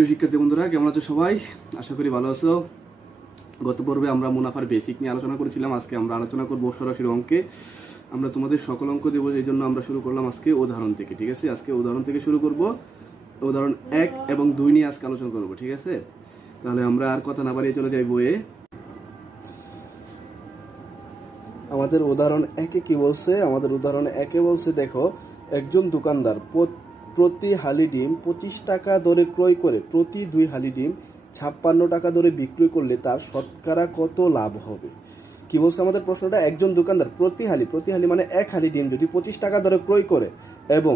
প্রিয় শিক্ষার্থী বন্ধুরা, কেমন আছো সবাই? আশা করি ভালো আছো। গত পর্বে আমরা মুনাফার বেসিক নিয়ে আলোচনা করেছিলাম। আজকে আমরা আলোচনা করবো সরাসরি অঙ্কে। আমরা তোমাদের সকল অঙ্ক দেবো, এই জন্য আমরা শুরু করলাম আজকে উদাহরণ থেকে। ঠিক আছে, আজকে উদাহরণ থেকে শুরু করব। উদাহরণ 1 এবং 2 নিয়ে আজকে আলোচনা করবো। ঠিক আছে, তাহলে আমরা আর কথা না বাড়িয়ে চলে যাই বইয়ে। আমাদের উদাহরণ 1-এ কি বলছে? আমাদের উদাহরণ 1-এ বলছে, দেখো, একজন দোকানদার প্রতি হালি ডিম 25 টাকা দরে ক্রয় করে প্রতি 2 হালি ডিম 56 টাকা দরে বিক্রি করলে তার শতকরা কত লাভ হবে? কি বলছে আমাদের প্রশ্নটা? একজন দোকানদার প্রতি হালি মানে 1 হালি ডিম যদি 25 টাকা দরে ক্রয় করে এবং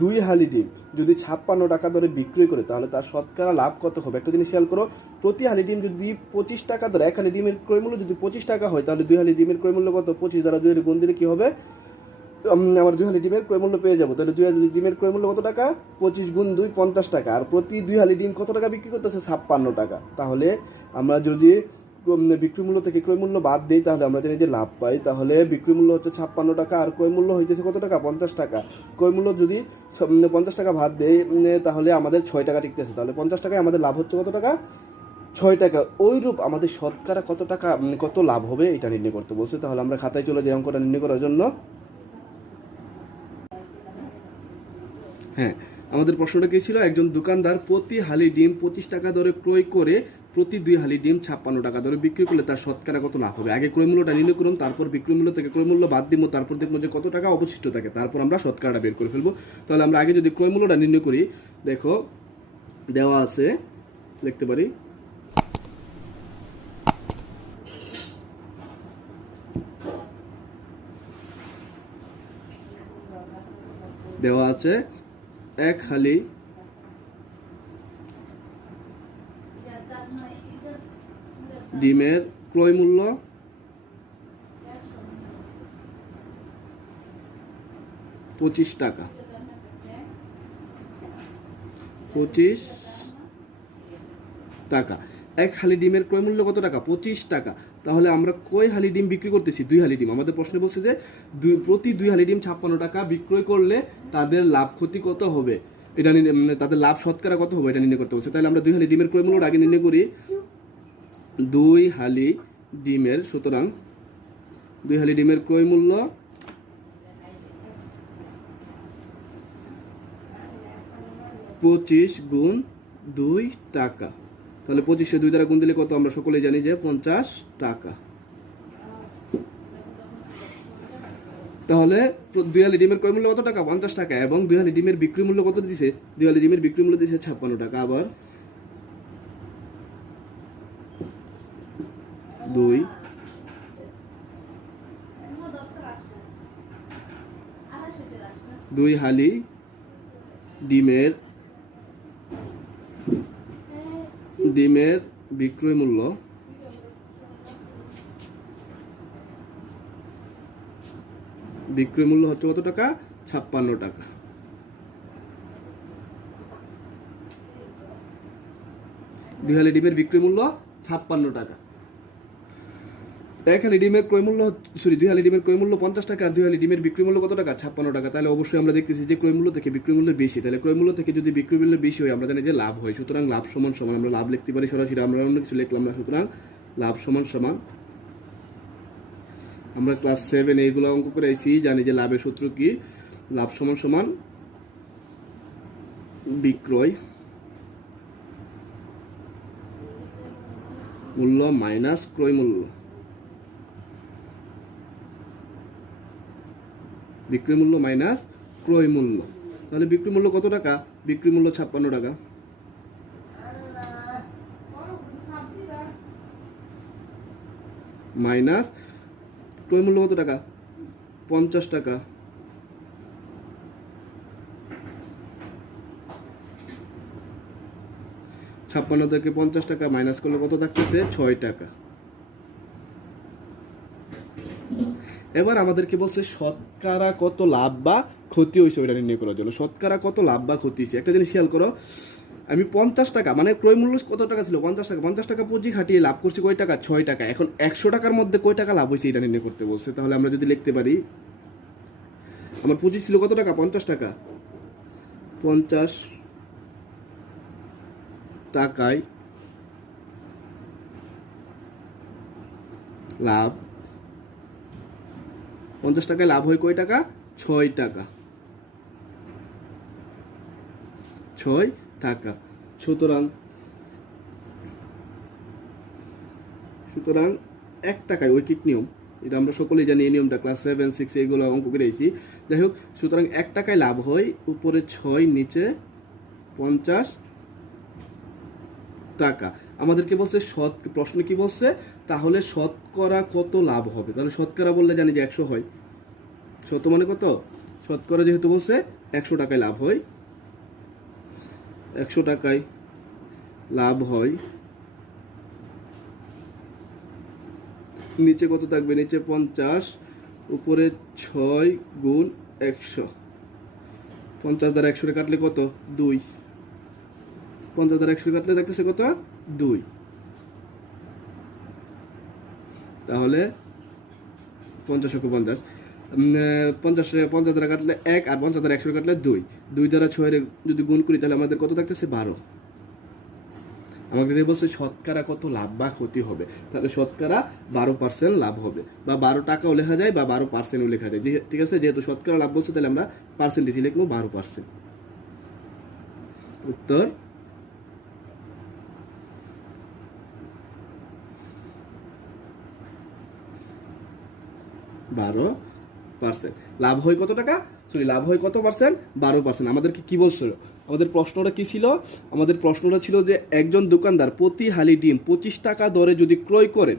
2 হালি ডিম যদি 56 টাকা দরে বিক্রি করে, তাহলে তার শতকরা লাভ কত হবে? একটা জিনিস খেয়াল করো, প্রতি হালি ডিম যদি 25 টাকা দরে, 1 হালি ডিমের ক্রয় মূল্য যদি 25 টাকা হয়, তাহলে 2 হালি ডিমের ক্রয় মূল্য কত? 25 দ্বারা 2 গুণ দিলে কি হবে? আমার 2 হালি ডিমের ক্রয় মূল্য পেয়ে যাবো। তাহলে 2 হালি ডিমের ক্রয় মূল্য কত টাকা? 25 গুণ 2 50 টাকা। আর প্রতি 2 হালি ডিম কত টাকা বিক্রি করতেছে? 56 টাকা। তাহলে আমরা যদি বিক্রি মূল্য থেকে ক্রয় মূল্য বাদ দিই, তাহলে আমরা জানি যে লাভ পাই। তাহলে বিক্রি মূল্য হচ্ছে 56 টাকা আর ক্রয় মূল্য হইতেছে কত টাকা? 50 টাকা। ক্রয় মূল্য যদি 50 টাকা বাদ দেই, তাহলে আমাদের 6 টাকা টিকতেছে। তাহলে 50 টাকায় আমাদের লাভ হচ্ছে কত টাকা? 6 টাকা। ওইরূপ আমাদের শতকরা কত টাকা, কত লাভ হবে এটা নির্ণয় করতে বলছে। তাহলে আমরা খাতায় চলে যাই অঙ্কটা নির্ণয় করার জন্য। হ্যাঁ, আমাদের প্রশ্নটা কি ছিল? একজন দোকানদার প্রতি হালি ডিম 25 টাকা দরে ক্রয় করে প্রতি 2 হালি ডিম 56 টাকা দরে বিক্রি করলে তার শতকরা কত লাভ হবে? আগে ক্রয় মূল্যটা নির্ণয় করুন, তারপর বিক্রয় মূল্য থেকে ক্রয় মূল্য বাদ দিব, তারপর দেখবো যে কত টাকা অবশিষ্ট থাকে, তারপর আমরা শতকরাটা বের করে ফেলবো। তাহলে আমরা আগে যদি ক্রয় মূল্যটা নির্ণয় করি, দেখো দেওয়া আছে, লিখতে পারি। দেওয়া আছে 1 হালি ডিমের ক্রয় মূল্য 25 টাকা। 25 টাকা। 1 হালি ডিমের ক্রয় মূল্য কত টাকা? 25 টাকা। তাহলে আমরা কয় হালি ডিম বিক্রি করতেছি? 2 হালি ডিম। আমাদের প্রশ্নে বলছে যে প্রতি 2 হালি ডিম 56 টাকা বিক্রয় করলে তাদের লাভ ক্ষতি কত হবে, এটা তাদের লাভ শতকরা কত হবে এটা নির্ণয় করতে বলছে। তাহলে আমরা 2 হালি ডিমের ক্রয় মূল্যটা আগে নির্ণয় করি। 2 হালি ডিমের, সুতরাং 2 হালি ডিমের ক্রয় মূল্য 25 গুণ 2 টাকা। তাহলে 25-এ 2 দ্বারা গুণ দিলে কত? আমরা সকলেই জানি যে 50 টাকা। তাহলে 2 হালি ডিমের ক্রয় মূল্য কত টাকা? 50 টাকা। এবং 2 হালি ডিমের বিক্রি মূল্য কত দিছে? 2 হালি ডিমের বিক্রি মূল্য দিছে 56 টাকা। আবার 2 হালি ডিমের বিক্রয় মূল্য হচ্ছে কত টাকা? 56 টাকা। 2 হালি ডিমের বিক্রয় মূল্য 56 টাকা। 1 হালি ডিমের ক্রয় মূল্য, 2 হালি ডিমের ক্রয় মূল্য 50 টাকা আর 2 হালি ডিমের বিক্রয় মূল্য কত টাকা? 56 টাকা। তাহলে অবশ্যই আমরা দেখতেছি যে ক্রয় মূল্য থেকে বিক্রয় মূল্য বেশি। তাহলে ক্রয় মূল্য থেকে যদি বিক্রয় মূল্য বেশি হয়, আমরা জানি যে লাভ হয়। সুতরাং লাভ সমান সমান, আমরা লাভ লিখতে পারি সরাসরি, আমরা অন্য কিছু লিখলাম না। সুতরাং লাভ সমান সমান, আমরা ক্লাস 7 এইগুলো অঙ্ক করে আইছি, জানি যে লাভের সূত্র কি। লাভ সমান সমান বিক্রয় মূল্য মাইনাস ক্রয় মূল্য। বিক্রয় মূল্য মাইনাস ক্রয় মূল্য। তাহলে বিক্রয় মূল্য কত টাকা? বিক্রয় মূল্য 56 টাকা। মাইনাস ক্রয় মূল্য কত টাকা? 50 টাকা। 56 থেকে 50 টাকা মাইনাস করলে কত থাকতেছে? 6 টাকা। এবার আমাদেরকে বলছে শতকরা কত লাভ বা ক্ষতি হয়েছে ওইটা নির্ণয় করার জন্য। শতকরা কত লাভ বা ক্ষতি হয়েছে, একটা জিনিস খেয়াল করো, আমি 50 টাকা, মানে ক্রয় মূল্য কত টাকা ছিল? 50 টাকা। 50 টাকা পুঁজি খাটিয়ে লাভ করছি কয় টাকা? 6 টাকা। এখন 100 টাকার মধ্যে কয় টাকা লাভ হয়েছে এটা নির্ণয় করতে বলছে। তাহলে আমরা যদি লিখতে পারি, আমার পুঁজি ছিল কত টাকা? 50 টাকা। 50 টাকায় লাভ, 50 টাকায় লাভ হয় কয় টাকা? 6 টাকা, 6 টাকা। সুতরাং 1 টাকায় ঐকিক নিয়ম, এটা আমরা সকলেই জানি, এই নিয়মটা ক্লাস 7, 6 এগুলো অঙ্ক করেছি। যাই হোক, সুতরাং 1 টাকায় লাভ হয়, উপরে 6 নিচে 50 টাকা। আমাদেরকে বলছে প্রশ্ন কি বলছে, তাহলে শতকরা কত লাভ হবে? তাহলে শতকরা বললে জানি যে 100 হয়, শত মানে কত? শতকরা যেহেতু বলছে 100 টাকায় লাভ হয়, 100 টাকায় লাভ হয়, নিচে কত থাকবে? নিচে 50, উপরে 6 গুণ 100। 50 দ্বারা 100 কাটলে কত? 2। 50 দ্বারা 100 কাটলে দেখতেছে কত? 2। তাহলে 50 × 50, 50 দ্বারা কাটলে 1, আর 50 দ্বারা 100 কাটলে 2। 2 দ্বারা 6 যদি গুণ করি তাহলে আমাদের কত থাকতেছে? 12। আমাকে বলছে শতকরা কত লাভ বা ক্ষতি হবে, তাহলে শতকরা 12% লাভ হবে, বা 12 টাকাও লেখা যায় বা 12%ও লেখা যায়। ঠিক আছে, যেহেতু শতকরা লাভ বলছে তাহলে আমরা পার্সেন্টেজ লিখবো 12%। উত্তর 12%। লাভ হয় কত টাকা? লাভ হয় কত পার্সেন্ট? 12%। আমাদেরকে কি বলছিল? আমাদের প্রশ্নটা কি ছিল? আমাদের প্রশ্নটা ছিল যে একজন দোকানদার প্রতি হালি ডিম 25 টাকা দরে যদি ক্রয় করেন,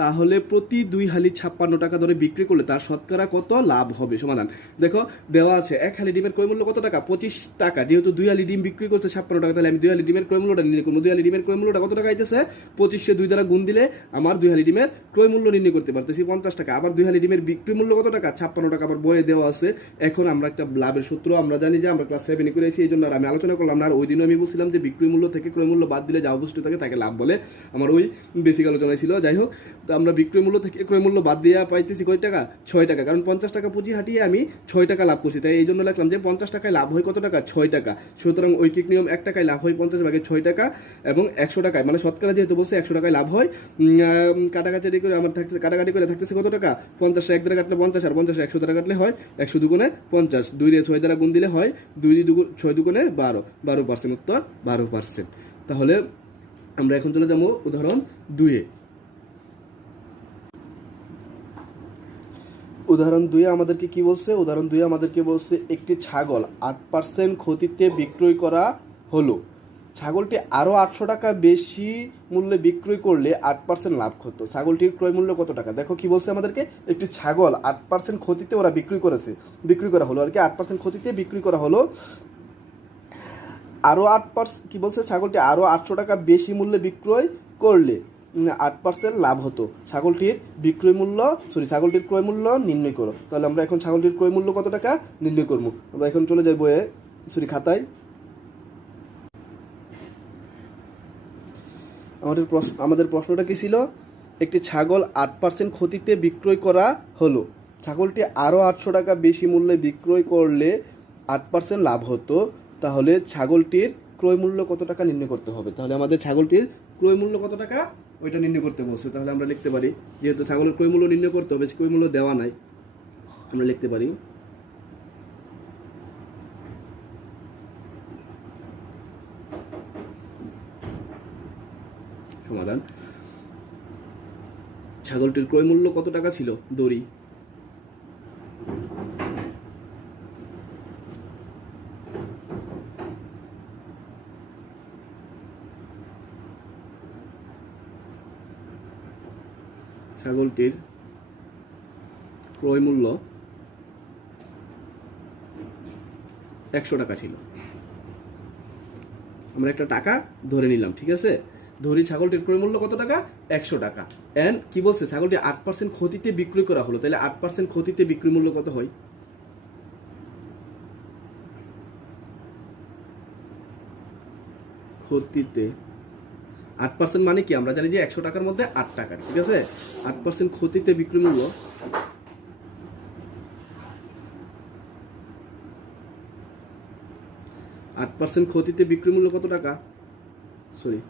তাহলে প্রতি 2 হালি 56 টাকা দরে বিক্রি করলে তার শতকরা কত লাভ হবে? সমাধান দেখো, দেওয়া আছে 1 হালি ডিমের ক্রয় মূল্য কত টাকা? 25 টাকা। যেহেতু 2 হালি ডিম বিক্রি করছে 56 টাকা, তাহলে আমি 2 হালি ডিমের ক্রয় মূল্যটা নির্ণয় করবো। 2 হালি ডিমের ক্রয় মূল্যটা কত টাকা আইতেছে? 25 2 দ্বারা গুণ দিলে আমার 2 হালি ডিমের ক্রয় মূল্য নির্ণয় করতে পারতেছি 50 টাকা। আবার 2 হালি ডিমের বিক্রি মূল্য কত টাকা? 56 টাকা। আবার বইয়ে দেওয়া আছে। এখন আমরা একটা লাভের সূত্র আমরা জানি, যে আমরা ক্লাস 7 করেছি, এই জন্য আমি আলোচনা করলাম না। আর ওই দিনও আমি বলছিলাম যে বিক্রয় মূল্য থেকে ক্রয় মূল্য বাদ দিলে যা অবশিষ্ট থাকে তাকে লাভ বলে, আমার ওই বেসিক আলোচনায় ছিল। যাই হোক, তো আমরা বিক্রয় মূল্য থেকে ক্রয় মূল্য বাদ দিয়ে পাইতেছি কয় টাকা? 6 টাকা। কারণ 50 টাকা পুঁজি হাঁটিয়ে আমি 6 টাকা লাভ করছি, তাই এই জন্য লিখলাম যে 50 টাকায় লাভ হয় কত টাকা? 6 টাকা। সুতরাং ঐকিক নিয়ম 1 টাকায় লাভ হয় 50 ভাগে 6 টাকা, এবং 100 টাকায় মানে শতকরা যেহেতু বলছে 100 টাকায় লাভ হয়, কাটাকাটি করে আমার থাকছে, কাটাকাটি করে থাকতেছে কত টাকা? 50 1 দ্বারা কাটলে 50, আর 50 100 দ্বারা কাটলে হয় 100 দুগুণে 50, 2 রে 6 দ্বারা গুণ দিলে হয় 2 6 দুগুণে 12, 12%। উত্তর 12%। তাহলে আমরা এখন চলে যাবো উদাহরণ 2-এ। উদাহরণ 2 আমাদেরকে কি বলছে? উদাহরণ 2 আমাদেরকে বলছে একটি ছাগল 8% ক্ষতিতে বিক্রয় করা হলো। ছাগলটি আরও 800 টাকা বেশি মূল্যে বিক্রয় করলে 8% লাভ হতো। ছাগলটির ক্রয় মূল্য কত টাকা? দেখো কি বলছে আমাদেরকে, একটি ছাগল 8% ক্ষতিতে ওরা বিক্রি করা হলো আর কি, 8% ক্ষতিতে বিক্রি করা হলো। আরও 8% কি বলছে? ছাগলটি আরও 800 টাকা বেশি মূল্যে বিক্রয় করলে 8% লাভ হতো। ছাগলটির ক্রয় মূল্য নির্ণয় করো। তাহলে আমরা এখন ছাগলটির ক্রয় মূল্য কত টাকা নির্ণয় করবো। আমরা এখন চলে যাই বইয়ে, খাতায়। আমাদের প্রশ্নটা কি ছিল? একটি ছাগল 8% ক্ষতিতে বিক্রয় করা হলো। ছাগলটি আরও 800 টাকা বেশি মূল্যে বিক্রয় করলে 8% লাভ হতো। তাহলে ছাগলটির ক্রয় মূল্য কত টাকা নির্ণয় করতে হবে। তাহলে আমাদের ছাগলটির ক্রয় মূল্য কত টাকা ওইটা নির্ণয় করতে বলছে। তাহলে আমরা লিখতে পারি, যেহেতু ছাগলের ক্রয় মূল্য নির্ণয় করতে হবে, ক্রয় মূল্য দেওয়া নাই, আমরা লিখতে পারি সমাধান। ছাগলটির ক্রয় মূল্য কত টাকা ছিল? দড়ি। ছাগলটির ক্রয় মূল্য 100 টাকা ছিল। আমরা একটা টাকা ধরে নিলাম, ঠিক আছে? ধরি ছাগলটির ক্রয় মূল্য কত টাকা? 100 টাকা। এন্ড কি বলছে? ছাগলটি 8% ক্ষতিতে বিক্রয় করা হলো। তাহলে 8% ক্ষতিতে বিক্রয় মূল্য কত হয়? ক্ষতিতে 8% মানে কি? আমরা জানি যে 100 টাকার মধ্যে 8 টাকা, ঠিক আছে? 8% ক্ষতিতে বিক্রয় মূল্য 8% ক্ষতিতে বিক্রয় মূল্য কত টাকা? সরি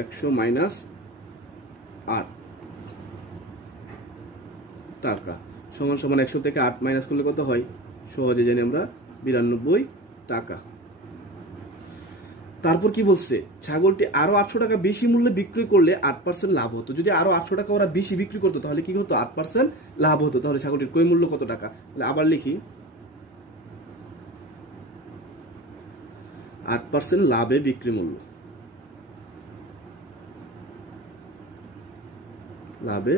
100 মাইনাস 8 টাকা সমান সমান 100 থেকে 8 মাইনাস করলে কত হয়? সহজে জানি আমরা 92 টাকা। তারপর কি বলছে, ছাগলটি আরো 800 টাকা বেশি মূল্যে বিক্রি করলে 8% লাভ হতো। যদি আরো 800 টাকা ওরা বেশি বিক্রি করতো তাহলে কি হতো? 8% লাভ হতো। তাহলে ছাগলটির ক্রয় মূল্য কত টাকা? তাহলে আবার লিখি 8% লাভে বিক্রি মূল্য, লাভে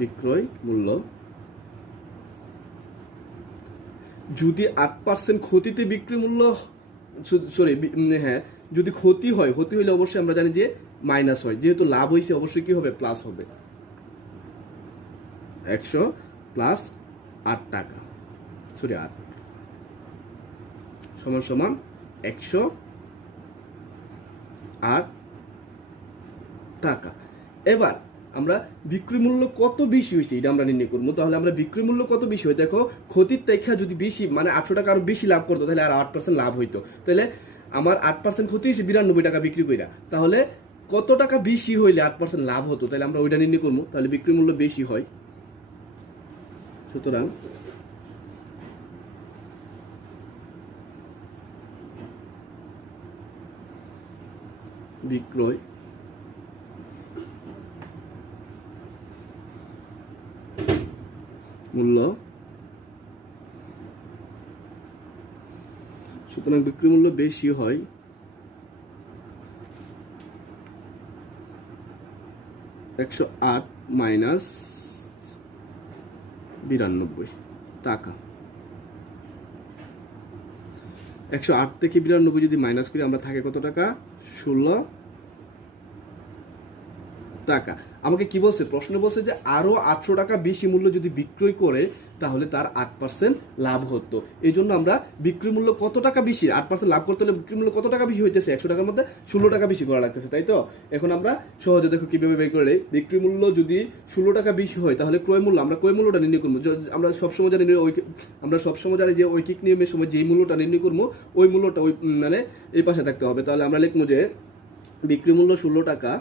বিক্রয় মূল্য। যদি 8% ক্ষতিতে বিক্রি মূল্য, সরি হ্যাঁ, যদি ক্ষতি হয়, ক্ষতি হইলে অবশ্যই আমরা জানি যে মাইনাস হয়, যেহেতু লাভ হয়েছে অবশ্যই কি হবে? প্লাস হবে। 100 প্লাস 8 টাকা, সরি 8 সমান সমান 108 টাকা। এবার আমরা বিক্রি মূল্য কত বেশি হয়েছে এটা আমরা নির্ণয় করবো। তাহলে আমরা বিক্রি মূল্য কত বেশি হয়, দেখো ক্ষতির তাইখা যদি বেশি মানে 800 টাকা আরো বেশি লাভ করতো তাহলে আর 8% লাভ হইতো। তাহলে আমার 8% ক্ষতি হয়েছে 92 টাকা বিক্রি কইরা, তাহলে কত টাকা বেশি হইলে 8% লাভ হতো? তাহলে আমরা ওইটা নির্ণয় করবো। তাহলে বিক্রি মূল্য বেশি হয়, সুতরাং বিক্রয় মূল্য, সুতরাং বিক্রি মূল্য বেশি হয় 108 মাইনাস 92 টাকা। 108 থেকে 92 যদি মাইনাস করি আমরা থাকে কত টাকা? 16 টাকা। আমাকে কি বলছে? প্রশ্ন বলছে যে আরো 800 টাকা বেশি মূল্য যদি বিক্রয় করে তাহলে তার 8% লাভ হতো। এই জন্য আমরা বিক্রি মূল্য কত টাকা বেশি, 8% লাভ করতে হলে বিক্রি মূল্য কত টাকা বেশি হইতেছে? 100 টাকার মধ্যে 16 টাকা বেশি করা লাগতেছে, তাই তো? এখন আমরা সহজে দেখো কিভাবে বের করে, বিক্রি মূল্য যদি 16 টাকা বেশি হয় তাহলে ক্রয় মূল্য, আমরা ক্রয় মূল্যটা নির্ণয় করবো। আমরা সবসময় জানি যে ঐকিক নিয়মের সময় যেই মূল্যটা নির্ণয় করবো ওই মূল্যটা ওই মানে এই পাশে থাকতে হবে। তাহলে আমরা লিখবো যে বিক্রি মূল্য 16 টাকা,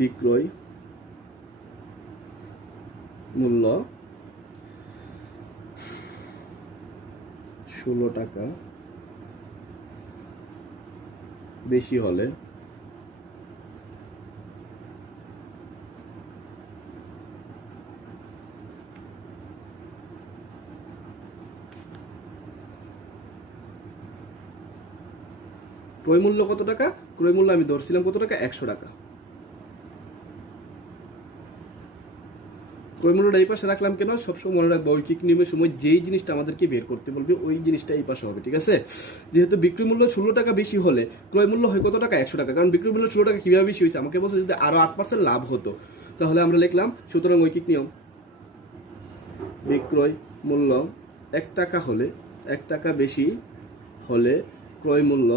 বিক্রয় মূল্য 16 টাকা বেশি হলে ক্রয় মূল্য কত টাকা? ক্রয় মূল্য আমি ধরছিলাম কত টাকা? 100 টাকা। ক্রয় মূল্যটা এই পাশে রাখলাম কেন? সবসময় মনে রাখবো ঐকিক নিয়মের সময় যেই জিনিসটা আমাদেরকে বের করতে বলবে ওই জিনিসটা এই পাশে হবে, ঠিক আছে? যেহেতু বিক্রি মূল্য 16 টাকা বেশি হলে ক্রয় মূল্য হয় কত টাকা? 100 টাকা। কারণ বিক্রি মূল্য 16 টাকা কিভাবে বেশি হয়েছে? আমাকে বলছে যদি আরো 8% লাভ হতো, তাহলে আমরা লিখলাম সুতরাং ঐকিক নিয়ম বিক্রয় মূল্য 1 টাকা হলে, 1 টাকা বেশি হলে ক্রয় মূল্য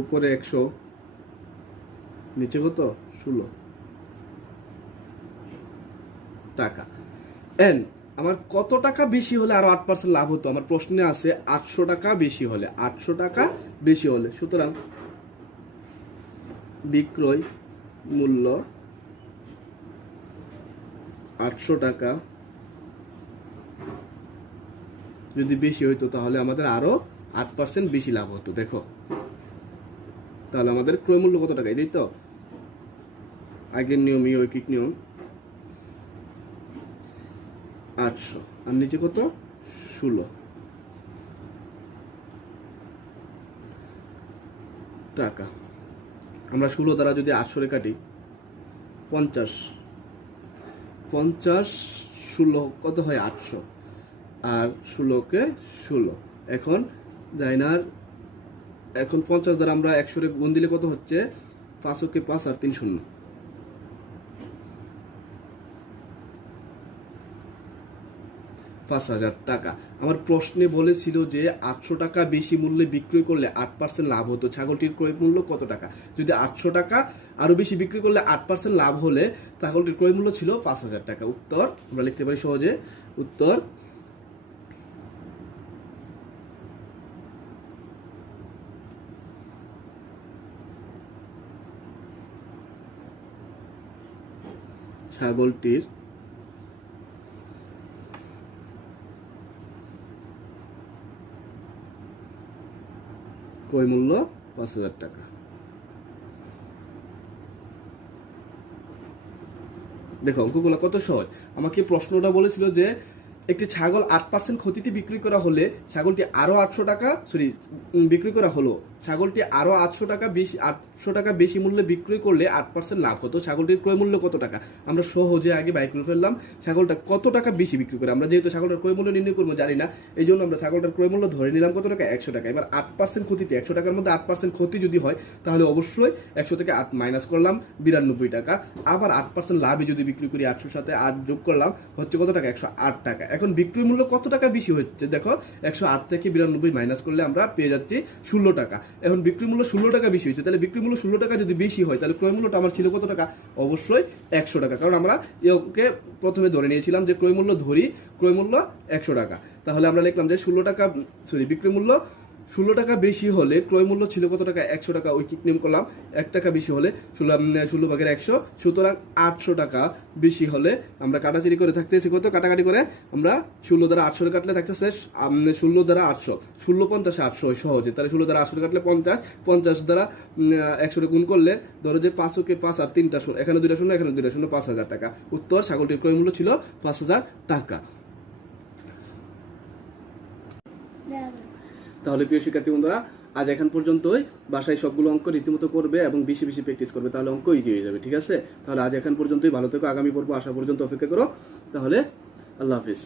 উপরে 100 নিচে কত? 16 টাকা। এন্ড আমার কত টাকা বেশি হলে আরো 8% লাভ হতো? আমার প্রশ্নে আছে 800 টাকা বেশি হলে, 800 টাকা বেশি হলে। সুতরাং বিক্রয় মূল্য 800 টাকা যদি বেশি হইতো তাহলে আমাদের আরো 8% বেশি লাভ হতো। দেখো তাহলে আমাদের ক্রয় মূল্য কত টাকা? এটাই তো আগের নিয়মই, ঐকিক নিয়ম 800 আর নিচে কত? 16 টাকা। আমরা 16 দ্বারা যদি 800 রে কাটি 50, 16 কত হয়? 800 আর 16কে 16। এখন জাইনার এখন 50 দ্বারা আমরা 100 রে গুণ দিলে কত হচ্ছে? 5 কে 5 আর 3 শূন্য। 5,000 টাকা। আমার প্রশ্নে বলেছিল যে 800 টাকা বেশি মূল্যে বিক্রয় করলে 8% লাভ হতো, ছাগলটির ক্রয় মূল্য কত টাকা? যদি 800 টাকা আরও বেশি বিক্রি করলে 8% লাভ হলে ছাগলটির ক্রয় মূল্য ছিল 5,000 টাকা। উত্তর আমরা লিখতে পারি সহজে, উত্তর ছাগলটির ক্রয় মূল্য 5,000 টাকা। দেখো অঙ্কগুলো কত সহজ। আমাকে প্রশ্নটা বলেছিল যে একটি ছাগল 8% ক্ষতিতে বিক্রি করা হলে ছাগলটি আরো 800 টাকা বিক্রি করা হলো, ছাগলটি আরো 800 টাকা বেশি মূল্যে বিক্রি করলে 8% লাভ হতো, ছাগলটির ক্রয় মূল্য কত টাকা? আমরা সহজে আগে বাই করে ফেললাম ছাগলটা কত টাকা বেশি বিক্রি করে। আমরা যেহেতু ছাগলটার ক্রয় মূল্য নির্ণয় করবো জানি না, এই জন্য আমরা ছাগলটার ক্রয় মূল্য ধরে নিলাম কত টাকা? 100 টাকা। এবার 8% ক্ষতিতে 100 টাকার মধ্যে 8% ক্ষতি যদি হয় তাহলে অবশ্যই 100 থেকে 8 মাইনাস করলাম 92 টাকা। আবার 8% লাভে যদি বিক্রি করি 800 সাথে 8 যোগ করলাম হচ্ছে কত টাকা? 108 টাকা। এখন বিক্রয় মূল্য কত টাকা বেশি হচ্ছে? দেখো 108 থেকে 92 মাইনাস করলে আমরা পেয়ে যাচ্ছি 16 টাকা। এখন বিক্রয় মূল্য 16 টাকা বেশি হয়েছে, তাহলে বিক্রয় মূল্য 16 টাকা যদি বেশি হয় তাহলে ক্রয় মূল্যটা আমার ছিল কত টাকা? অবশ্যই 100 টাকা, কারণ আমরা একে প্রথমে ধরে নিয়েছিলাম যে ক্রয় মূল্য ধরি, ক্রয় মূল্য 100 টাকা। তাহলে আমরা লিখলাম যে বিক্রয় মূল্য 16 টাকা বেশি হলে ক্রয় মূল্য ছিল কত টাকা? 100 টাকা। ওই কিক নেম করলাম 1 টাকা বেশি হলে 16 ভাগের 100, সুতরাং 800 টাকা বেশি হলে আমরা কাটাচিরি করে থাকতেছি কত? কাটাকাটি করে আমরা 16 দ্বারা 800 কাটলে থাকতেছে 16 দ্বারা 800, 16 50 800 সহজে। তাহলে 16 দ্বারা 800 কাটলে 50, 50 দ্বারা 100 গুণ করলে ধরো যে 5 কে 5 আর 3টা শূন্য, এখানে 2টা শূন্য, এখানে 2টা শূন্য, 5,000 টাকা। উত্তর ছাগলটির ক্রয় মূল্য ছিল 5,000 টাকা। তাহলে প্রিয় শিক্ষার্থী বন্ধুরা আজ এখন পর্যন্তই। বাসায় সবগুলো অঙ্ক রীতিমতো করবে এবং বেশি বেশি প্র্যাকটিস করবে, তাহলে অঙ্ক ইজি হয়ে যাবে। ঠিক আছে, তাহলে আজ এখন পর্যন্তই। ভালো থেকো, আগামী পর্ব আসা পর্যন্ত অপেক্ষা করো। তাহলে আল্লাহ হাফিজ।